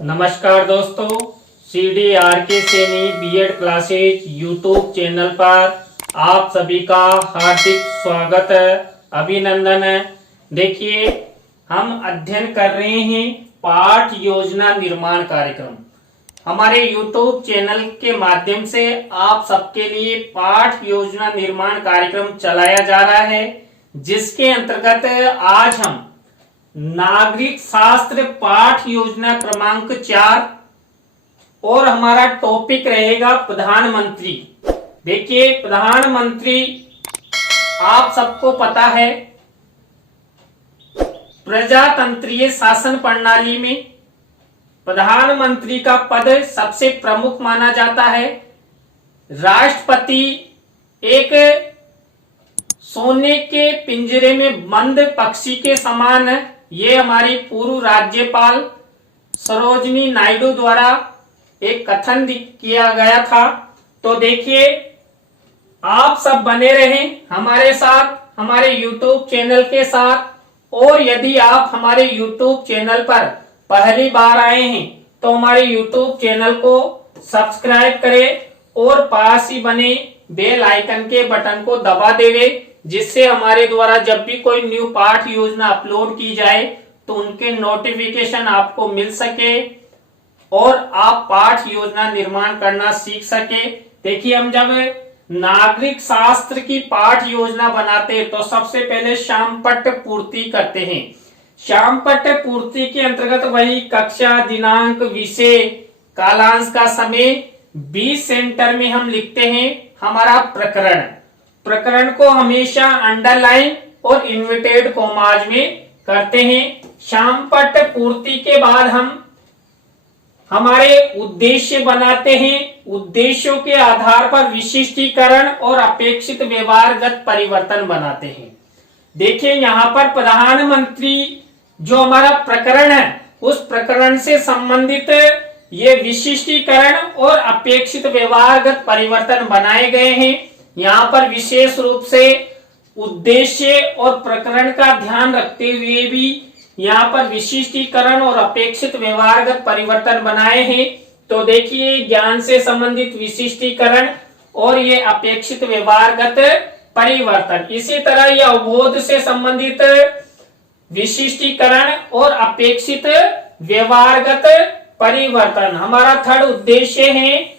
नमस्कार दोस्तों, CDRK Saini BEd classes YouTube channel पर आप सभी का हार्दिक स्वागत है, अभिनंदन है। देखिए, हम अध्ययन कर रहे हैं पाठ योजना निर्माण कार्यक्रम। हमारे यूट्यूब चैनल के माध्यम से आप सबके लिए पाठ योजना निर्माण कार्यक्रम चलाया जा रहा है, जिसके अंतर्गत आज हम नागरिक शास्त्र पाठ योजना क्रमांक 4 और हमारा टॉपिक रहेगा प्रधानमंत्री। देखिए, प्रधानमंत्री आप सबको पता है, प्रजातंत्रीय शासन प्रणाली में प्रधानमंत्री का पद सबसे प्रमुख माना जाता है। राष्ट्रपति एक सोने के पिंजरे में बंद पक्षी के समान है। ये हमारी पूर्व राज्यपाल सरोजिनी नायडू द्वारा एक कथन किया गया था। तो देखिए, आप सब बने रहें हमारे साथ, हमारे YouTube चैनल के साथ। और यदि आप हमारे YouTube चैनल पर पहली बार आए हैं तो हमारे YouTube चैनल को सब्सक्राइब करें और पास ही बने बेल आइकन के बटन को दबा देवे, जिससे हमारे द्वारा जब भी कोई न्यू पाठ योजना अपलोड की जाए तो उनके नोटिफिकेशन आपको मिल सके और आप पाठ योजना निर्माण करना सीख सके। देखिए, हम जब नागरिक शास्त्र की पाठ योजना बनाते हैं तो सबसे पहले श्यामपट्ट पूर्ति करते हैं। श्यामपट्ट पूर्ति के अंतर्गत वही कक्षा, दिनांक, विषय, कालांश का समय 20 सेंटर में हम लिखते हैं हमारा प्रकरण को हमेशा अंडरलाइन और इन्वर्टेड कॉमाज में करते हैं। श्यामपट्ट पूर्ति के बाद हम हमारे उद्देश्य बनाते हैं। उद्देश्यों के आधार पर विशिष्टीकरण और अपेक्षित व्यवहारगत परिवर्तन बनाते हैं। देखिए, यहाँ पर प्रधानमंत्री जो हमारा प्रकरण है, उस प्रकरण से संबंधित ये विशिष्टीकरण और अपेक्षित व्यवहारगत परिवर्तन बनाए गए हैं। यहाँ पर विशेष रूप से उद्देश्य और प्रकरण का ध्यान रखते हुए भी यहाँ पर विशिष्टीकरण और अपेक्षित व्यवहारगत परिवर्तन बनाए हैं। तो देखिए, ज्ञान से संबंधित विशिष्टीकरण और ये अपेक्षित व्यवहारगत परिवर्तन। इसी तरह ये अवबोध से संबंधित विशिष्टीकरण और अपेक्षित व्यवहारगत परिवर्तन। हमारा थर्ड उद्देश्य है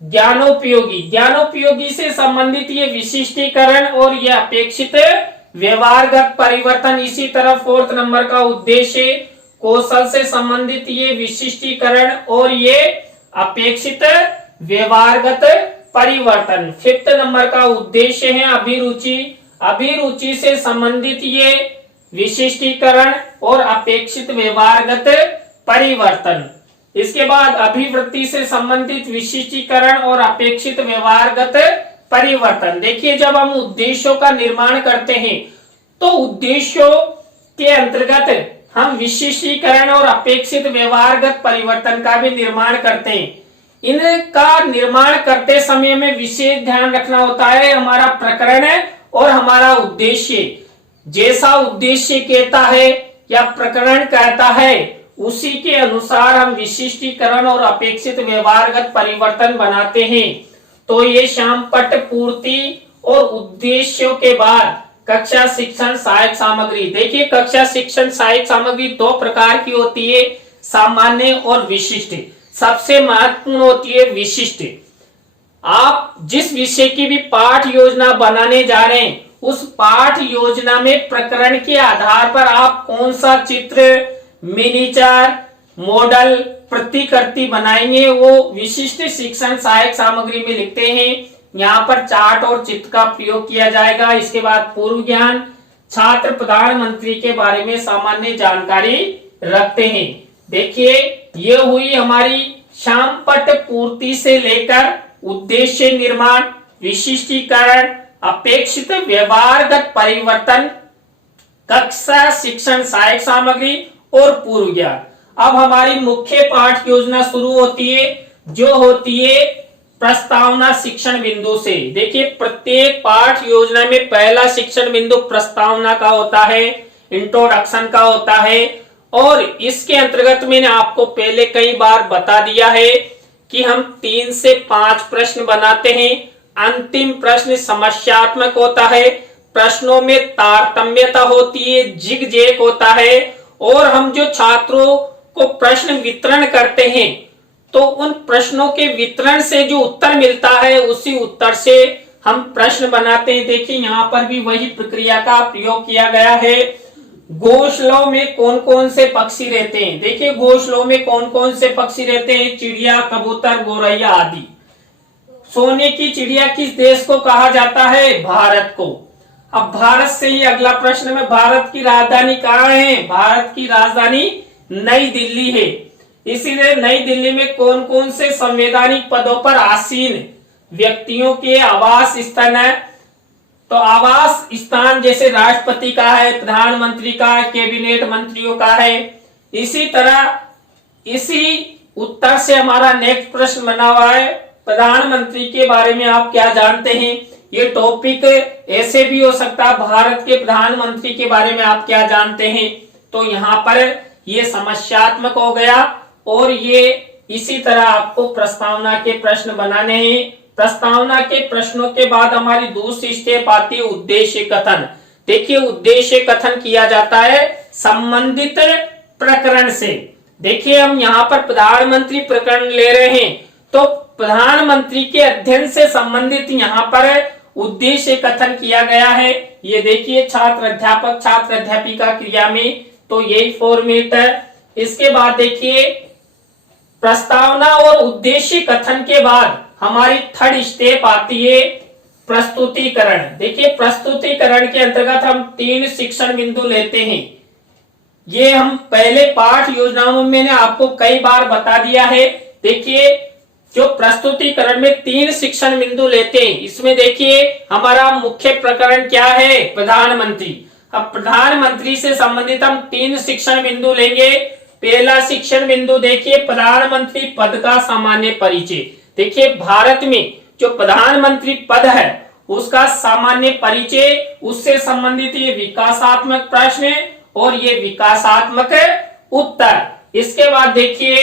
ज्ञानोपयोगी से संबंधित ये विशिष्टीकरण और ये अपेक्षित व्यवहारगत परिवर्तन। इसी तरह फोर्थ नंबर का उद्देश्य कौशल से संबंधित ये विशिष्टीकरण और ये अपेक्षित व्यवहारगत परिवर्तन। फिफ्थ नंबर का उद्देश्य है अभिरुचि से संबंधित ये विशिष्टीकरण और अपेक्षित व्यवहारगत परिवर्तन। इसके बाद अभिवृत्ति से संबंधित विशिष्टीकरण और अपेक्षित व्यवहारगत परिवर्तन। देखिए, जब हम उद्देश्यों का निर्माण करते हैं तो उद्देश्यों के अंतर्गत हम विशिष्टीकरण और अपेक्षित व्यवहारगत परिवर्तन का भी निर्माण करते हैं। इनका निर्माण करते समय में विशेष ध्यान रखना होता है हमारा प्रकरण और हमारा उद्देश्य। जैसा उद्देश्य कहता है या प्रकरण कहता है, उसी के अनुसार हम विशिष्टीकरण और अपेक्षित व्यवहारगत परिवर्तन बनाते हैं। तो ये श्यामपट्ट पूर्ति और उद्देश्यों के बाद कक्षा शिक्षण सहायक सामग्री। देखिए, कक्षा शिक्षण सहायक सामग्री दो प्रकार की होती है, सामान्य और विशिष्ट। सबसे महत्वपूर्ण होती है विशिष्ट। आप जिस विषय की भी पाठ योजना बनाने जा रहे हैं, उस पाठ योजना में प्रकरण के आधार पर आप कौन सा चित्र, मिनीचर, मॉडल, प्रतिकृति बनाएंगे, वो विशिष्ट शिक्षण सहायक सामग्री में लिखते हैं। यहाँ पर चार्ट और चित्र का प्रयोग किया जाएगा। इसके बाद पूर्व ज्ञान, छात्र प्रधानमंत्री के बारे में सामान्य जानकारी रखते हैं। देखिए, ये हुई हमारी श्यामपट्ट पूर्ति से लेकर उद्देश्य निर्माण, विशिष्टीकरण, अपेक्षित व्यवहारगत परिवर्तन, कक्षा शिक्षण सहायक सामग्री और पूर्व ज्ञान। अब हमारी मुख्य पाठ योजना शुरू होती है, जो होती है प्रस्तावना शिक्षण बिंदु से। देखिए, प्रत्येक पाठ योजना में पहला शिक्षण बिंदु प्रस्तावना का होता है, इंट्रोडक्शन का होता है और इसके अंतर्गत मैंने आपको पहले कई बार बता दिया है कि हम 3 से 5 प्रश्न बनाते हैं। अंतिम प्रश्न समस्यात्मक होता है, प्रश्नों में तारतम्यता होती है, जिग जैग होता है, और हम जो छात्रों को प्रश्न वितरण करते हैं तो उन प्रश्नों के वितरण से जो उत्तर मिलता है उसी उत्तर से हम प्रश्न बनाते हैं। देखिए यहाँ पर भी वही प्रक्रिया का प्रयोग किया गया है। घोंसलों में कौन कौन से पक्षी रहते हैं? देखिए घोंसलों में कौन कौन से पक्षी रहते हैं? चिड़िया, कबूतर, गौरैया आदि। सोने की चिड़िया किस देश को कहा जाता है? भारत को। अब भारत से ही अगला प्रश्न में, भारत की राजधानी कहाँ है? भारत की राजधानी नई दिल्ली है। इसीलिए नई दिल्ली में कौन कौन से संवैधानिक पदों पर आसीन व्यक्तियों के आवास स्थान है? तो आवास स्थान जैसे राष्ट्रपति का है, प्रधानमंत्री का है, कैबिनेट मंत्रियों का है। इसी तरह इसी उत्तर से हमारा नेक्स्ट प्रश्न बना हुआ है, प्रधानमंत्री के बारे में आप क्या जानते हैं? ये टॉपिक ऐसे भी हो सकता है, भारत के प्रधानमंत्री के बारे में आप क्या जानते हैं? तो यहाँ पर ये समस्यात्मक हो गया और ये इसी तरह आपको प्रस्तावना के प्रश्न बनाने हैं। प्रस्तावना के प्रश्नों के बाद हमारी दूसरी स्टेप आती है उद्देश्य कथन। देखिए उद्देश्य कथन किया जाता है संबंधित प्रकरण से। देखिए हम यहाँ पर प्रधानमंत्री प्रकरण ले रहे हैं तो प्रधानमंत्री के अध्ययन से संबंधित यहाँ पर उद्देश्य कथन किया गया है। ये देखिए छात्र अध्यापक छात्र अध्यापिका क्रिया में तो यही फॉर्मेट है। इसके बाद देखिए प्रस्तावना और उद्देश्य कथन के बाद हमारी थर्ड स्टेप आती है प्रस्तुतिकरण। देखिए प्रस्तुतिकरण के अंतर्गत हम 3 शिक्षण बिंदु लेते हैं। ये हम पहले पाठ योजनाओं में मैंने आपको कई बार बता दिया है। देखिए जो प्रस्तुतिकरण में 3 शिक्षण बिंदु लेते हैं, इसमें देखिए हमारा मुख्य प्रकरण क्या है? प्रधानमंत्री। अब प्रधानमंत्री से संबंधित हम 3 शिक्षण बिंदु लेंगे। पहला शिक्षण बिंदु देखिए प्रधानमंत्री पद का सामान्य परिचय। देखिए भारत में जो प्रधानमंत्री पद है उसका सामान्य परिचय, उससे संबंधित ये विकासात्मक प्रश्न और ये विकासात्मक उत्तर। इसके बाद देखिए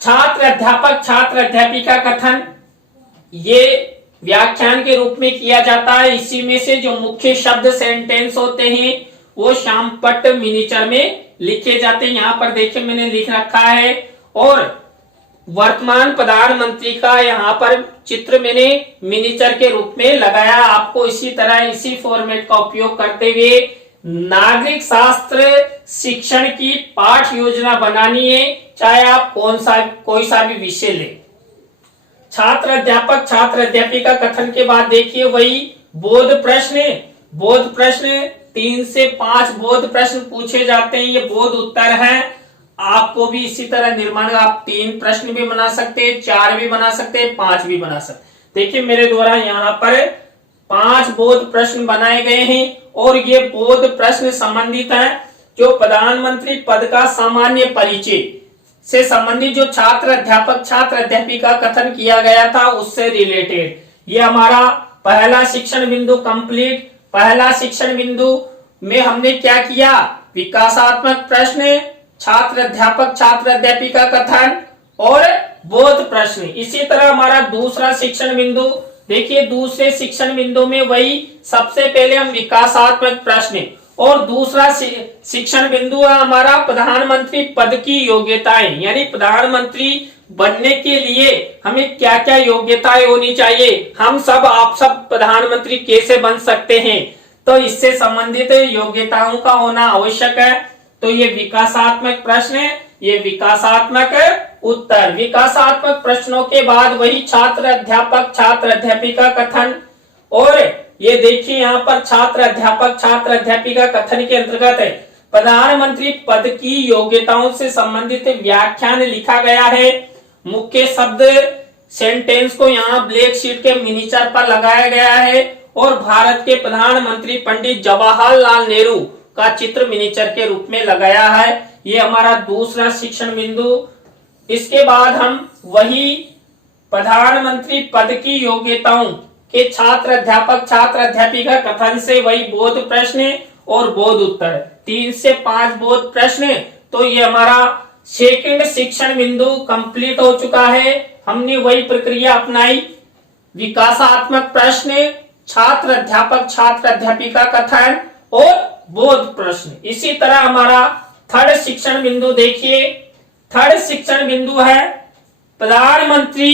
छात्र अध्यापक छात्र अध्यापिका कथन, ये व्याख्यान के रूप में किया जाता है। इसी में से जो मुख्य शब्द सेंटेंस होते हैं वो श्यामपट्ट मिनिचर में लिखे जाते हैं। यहाँ पर देखिए मैंने लिख रखा है और वर्तमान प्रधानमंत्री का यहाँ पर चित्र मैंने मिनिचर के रूप में लगाया। आपको इसी तरह इसी फॉर्मेट का उपयोग करते हुए नागरिक शास्त्र शिक्षण की पाठ योजना बनानी है, चाहे आप कोई सा भी विषय ले। छात्र अध्यापक छात्र अध्यापिका कथन के बाद देखिए वही बोध प्रश्न। बोध प्रश्न 3 से 5 बोध प्रश्न पूछे जाते हैं, ये बोध उत्तर हैं। आपको भी इसी तरह निर्माण आप 3 प्रश्न भी बना सकते हैं, 4 भी बना सकते हैं, 5 भी बना सकते। देखिए मेरे द्वारा यहाँ पर 5 बोध प्रश्न बनाए गए हैं और ये बोध प्रश्न संबंधित है जो प्रधानमंत्री पद का सामान्य परिचय से संबंधित जो छात्र अध्यापक छात्र अध्यापिका कथन किया गया था उससे रिलेटेड। ये हमारा पहला शिक्षण बिंदु कंप्लीट। पहला शिक्षण बिंदु में हमने क्या किया? विकासात्मक प्रश्न, छात्र अध्यापक छात्र अध्यापिका कथन और बोध प्रश्न। इसी तरह हमारा दूसरा शिक्षण बिंदु देखिए, दूसरे शिक्षण बिंदु में वही सबसे पहले हम विकासात्मक प्रश्न और दूसरा शिक्षण बिंदु है हमारा प्रधानमंत्री पद की योग्यताएं, यानी प्रधानमंत्री बनने के लिए हमें क्या क्या योग्यताएं होनी चाहिए, हम सब आप सब प्रधानमंत्री कैसे बन सकते हैं, तो इससे संबंधित योग्यताओं का होना आवश्यक है। तो ये विकासात्मक प्रश्न है, ये विकासात्मक उत्तर। विकासात्मक प्रश्नों के बाद वही छात्र अध्यापक छात्र अध्यापिका कथन और ये देखिए यहाँ पर छात्र अध्यापिका कथन के अंतर्गत है प्रधानमंत्री पद की योग्यताओं से संबंधित व्याख्यान लिखा गया है। मुख्य शब्द सेंटेंस को यहाँ ब्लैक शीट के मिनिचर पर लगाया गया है और भारत के प्रधानमंत्री पंडित जवाहरलाल नेहरू का चित्र मिनिचर के रूप में लगाया है। ये हमारा दूसरा शिक्षण बिंदु। इसके बाद हम वही प्रधानमंत्री पद की योग्यताओं के छात्र अध्यापिका कथन से वही बोध प्रश्न और बोध उत्तर 3 से 5 बोध प्रश्न। तो ये हमारा सेकंड शिक्षण बिंदु कंप्लीट हो चुका है। हमने वही प्रक्रिया अपनाई, विकासात्मक प्रश्न, छात्र अध्यापक छात्र अध्यापिका कथन और बोध प्रश्न। इसी तरह हमारा थर्ड शिक्षण बिंदु देखिए, थर्ड शिक्षण बिंदु है प्रधानमंत्री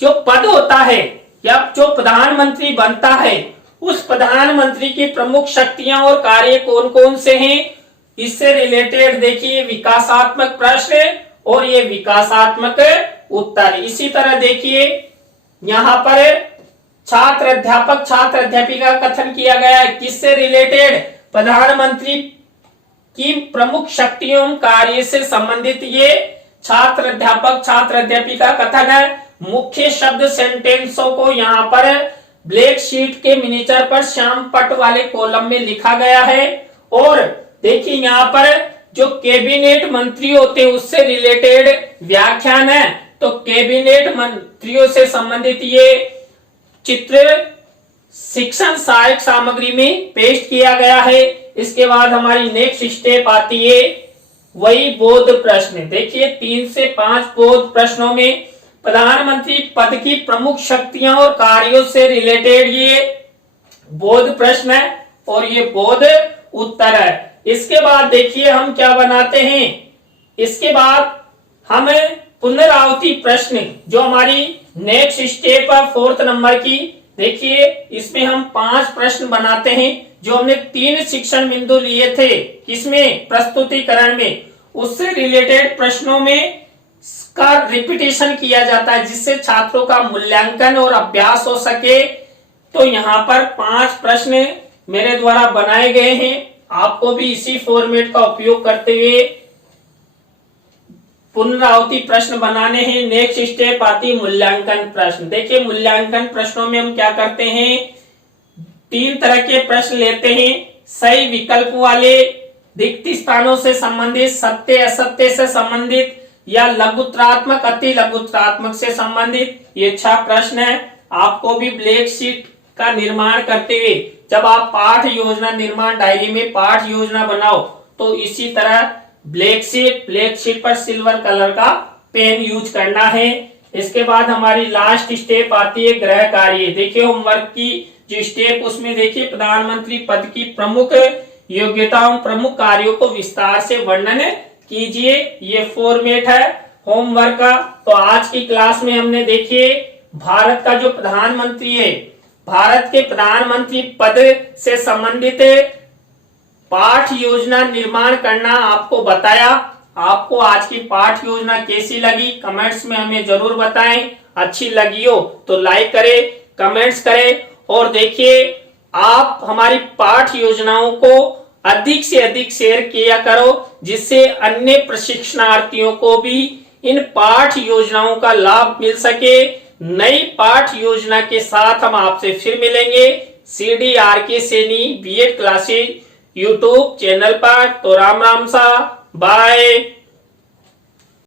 जो पद होता है या जो प्रधानमंत्री बनता है उस प्रधानमंत्री की प्रमुख शक्तियां और कार्य कौन कौन से हैं, इससे रिलेटेड देखिए विकासात्मक प्रश्न और ये विकासात्मक उत्तर। इसी तरह देखिए यहाँ पर छात्र अध्यापक छात्र अध्यापिका कथन किया गया है, किससे रिलेटेड, प्रधानमंत्री की प्रमुख शक्तियों कार्य से संबंधित ये छात्र अध्यापक छात्र अध्यापिका कथन है। मुख्य शब्द सेंटेंसों को यहाँ पर ब्लैक शीट के मिनिएचर पर श्याम पट वाले कॉलम में लिखा गया है। और देखिए यहाँ पर जो कैबिनेट मंत्री होते हैं उससे रिलेटेड व्याख्यान है, तो कैबिनेट मंत्रियों से संबंधित ये चित्र शिक्षण सहायक सामग्री में पेश किया गया है। इसके बाद हमारी नेक्स्ट स्टेप आती है वही बोध प्रश्न। देखिए 3 से 5 बोध प्रश्नों में प्रधानमंत्री पद की प्रमुख शक्तियां और कार्यों से रिलेटेड ये बोध प्रश्न है और ये बोध उत्तर है। इसके बाद देखिए हम क्या बनाते हैं, इसके बाद हम पुनरावृत्ति प्रश्न जो हमारी नेक्स्ट स्टेप है 4th नंबर की, देखिए इसमें हम 5 प्रश्न बनाते हैं जो हमने 3 शिक्षण बिंदु लिए थे, किसमें, प्रस्तुतिकरण में, उससे रिलेटेड प्रश्नों में का रिपीटेशन किया जाता है जिससे छात्रों का मूल्यांकन और अभ्यास हो सके। तो यहाँ पर 5 प्रश्न मेरे द्वारा बनाए गए हैं, आपको भी इसी फॉर्मेट का उपयोग करते हुए पुनरावृत्ति प्रश्न बनाने हैं। नेक्स्ट स्टेप आती मूल्यांकन प्रश्न। देखिए मूल्यांकन प्रश्नों में हम क्या करते हैं, 3 तरह के प्रश्न लेते हैं, सही विकल्प वाले, रिक्त स्थानों से संबंधित, सत्य असत्य से संबंधित या लघुत्रात्मक अति लघुत्रात्मक से संबंधित। ये 6 प्रश्न है। आपको भी ब्लैक शीट का निर्माण करते हुए जब आप पाठ योजना निर्माण डायरी में पाठ योजना बनाओ तो इसी तरह ब्लैक शीट पर सिल्वर कलर का पेन यूज करना है। इसके बाद हमारी लास्ट स्टेप आती है गृह कार्य। देखिए होमवर्क की जो स्टेप उसमें देखिए प्रधानमंत्री पद की प्रमुख योग्यताओं प्रमुख कार्यों को विस्तार से वर्णन कीजिए, ये फॉर्मेट है होमवर्क का। तो आज की क्लास में हमने देखिए भारत का जो प्रधानमंत्री है, भारत के प्रधानमंत्री पद से संबंधित पाठ योजना निर्माण करना आपको बताया। आपको आज की पाठ योजना कैसी लगी कमेंट्स में हमें जरूर बताएं। अच्छी लगी हो तो लाइक करें, कमेंट्स करें और देखिए आप हमारी पाठ योजनाओं को अधिक से अधिक शेयर किया करो जिससे अन्य प्रशिक्षणार्थियों को भी इन पाठ योजनाओं का लाभ मिल सके। नई पाठ योजना के साथ हम आपसे फिर मिलेंगे CDRK Saini BEd classes YouTube channel पर। तो राम राम सा, बाय।